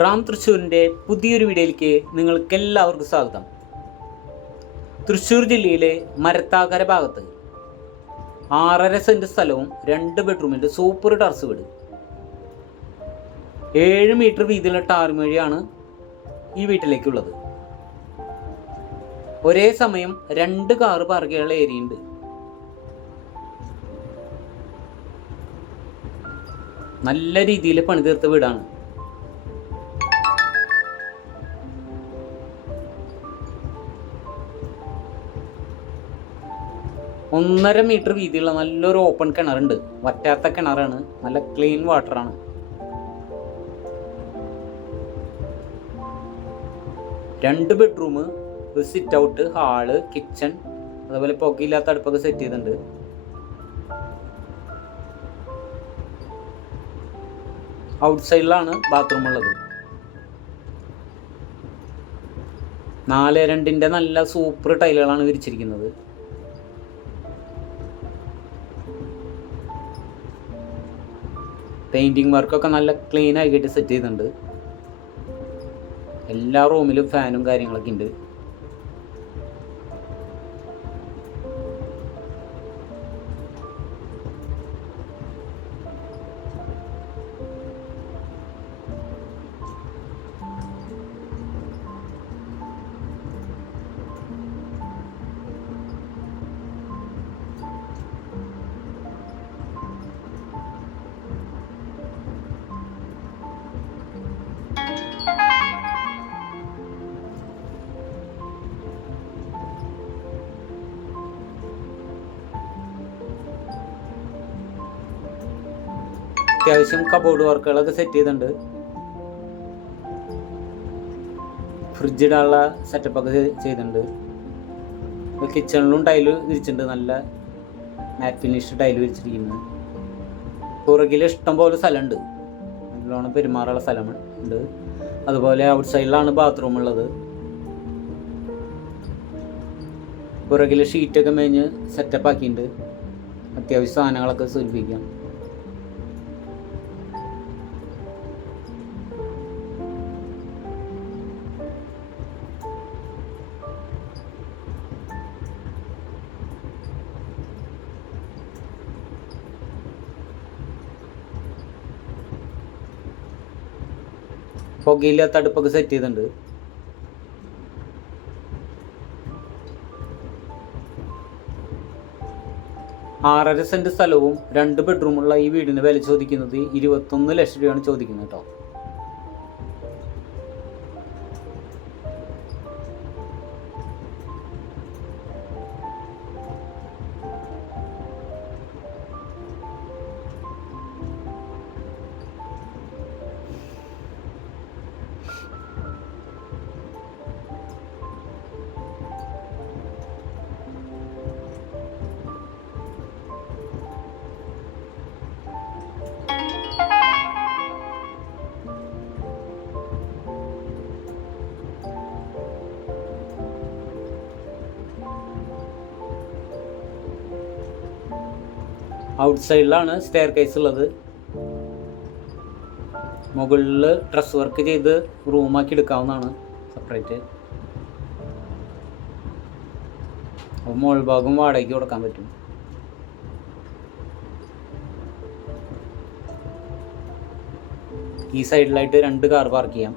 റാം തൃശ്ശൂരിൻ്റെ പുതിയൊരു വീഡിയോയിലേക്ക് നിങ്ങൾക്ക് എല്ലാവർക്കും സ്വാഗതം. തൃശ്ശൂർ ജില്ലയിലെ മരത്താക്കര ഭാഗത്ത് 6.5 സെൻറ്റ് സ്ഥലവും 2 ബെഡ്റൂമിൻ്റെ സൂപ്പർ ടെറസ് വീട്, 7 മീറ്റർ വീതിയുള്ള ടാർമേഴിയാണ് ഈ വീട്ടിലേക്കുള്ളത്. ഒരേ സമയം 2 കാറ് പാർക്ക് ചെയ്യാനുള്ള ഏരിയ ഉണ്ട്. നല്ല രീതിയിൽ പണിതീർത്ത വീടാണ്. ഒന്നര മീറ്റർ വീതിയുള്ള നല്ലൊരു ഓപ്പൺ കിണറുണ്ട്. വറ്റാത്ത കിണറാണ്, നല്ല ക്ലീൻ വാട്ടറാണ്. രണ്ട് ബെഡ്റൂം, ഒരു സിറ്റ് ഔട്ട്, ഹാള്, കിച്ചൺ, അതുപോലെ പുകയില്ലാത്ത അടുപ്പൊക്കെ സെറ്റ് ചെയ്തിട്ടുണ്ട്. ഔട്ട് സൈഡിലാണ് ബാത്റൂം ഉള്ളത്. 4:2 നല്ല സൂപ്പർ ടൈലുകളാണ് വിരിച്ചിരിക്കുന്നത്. പെയിൻറ്റിങ് വർക്കൊക്കെ നല്ല ക്ലീൻ ആയിട്ട് സെറ്റ് ചെയ്തിട്ടുണ്ട്. എല്ലാ റൂമിലും ഫാനും കാര്യങ്ങളൊക്കെ ഉണ്ട്. അത്യാവശ്യം കബോർഡ് വർക്കുകളൊക്കെ സെറ്റ് ചെയ്തിട്ടുണ്ട്. ഫ്രിഡ്ജ് ഇടാനുള്ള സെറ്റപ്പൊക്കെ ചെയ്തിട്ടുണ്ട്. കിച്ചണിലും ടൈല് വിരിച്ചിട്ടുണ്ട്. നല്ല മാറ്റ് ഫിനിഷ് ടൈല് വിരിച്ചിരിക്കുന്നത്. പുറകിൽ ഇഷ്ടം പോലെ സ്ഥലമുണ്ട്, നല്ലോണം പെരുമാറുള്ള സ്ഥലം ഉണ്ട്. അതുപോലെ ഔട്ട് സൈഡിലാണ് ബാത്റൂം ഉള്ളത്. പുറകിൽ ഷീറ്റൊക്കെ മേഞ്ഞ് സെറ്റപ്പ് ആക്കിയിട്ടുണ്ട്. അത്യാവശ്യം സാധനങ്ങളൊക്കെ സൂചിപ്പിക്കാം. പുകയില്ലാത്ത അടുപ്പൊക്കെ സെറ്റ് ചെയ്തിട്ടുണ്ട്. ആറര സെൻറ്റ് സ്ഥലവും 2 ബെഡ്റൂമുള്ള ഈ വീടിന് വില ചോദിക്കുന്നത് 21 ലക്ഷം രൂപയാണ് ചോദിക്കുന്നത് കേട്ടോ. ഔട്ട് സൈഡിലാണ് സ്റ്റെയർ കേസ് ഉള്ളത്. മുകളിൽ ഡ്രസ് വർക്ക് ചെയ്ത് റൂമാക്കി എടുക്കാവുന്നതാണ് സെപ്പറേറ്റ്. അപ്പോൾ മുകൾ ഭാഗം വാടകയ്ക്ക് കൊടുക്കാൻ പറ്റും. ഈ സൈഡിലായിട്ട് 2 കാർ പാർക്ക് ചെയ്യാം.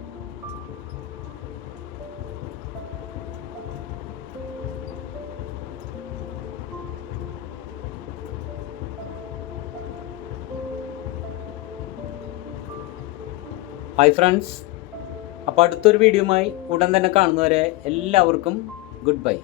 ഹായ് ഫ്രണ്ട്സ്, അപ്പോൾ അടുത്തൊരു വീഡിയോയുമായി ഉടൻ തന്നെ കാണുന്നവരെ എല്ലാവർക്കും ഗുഡ് ബൈ.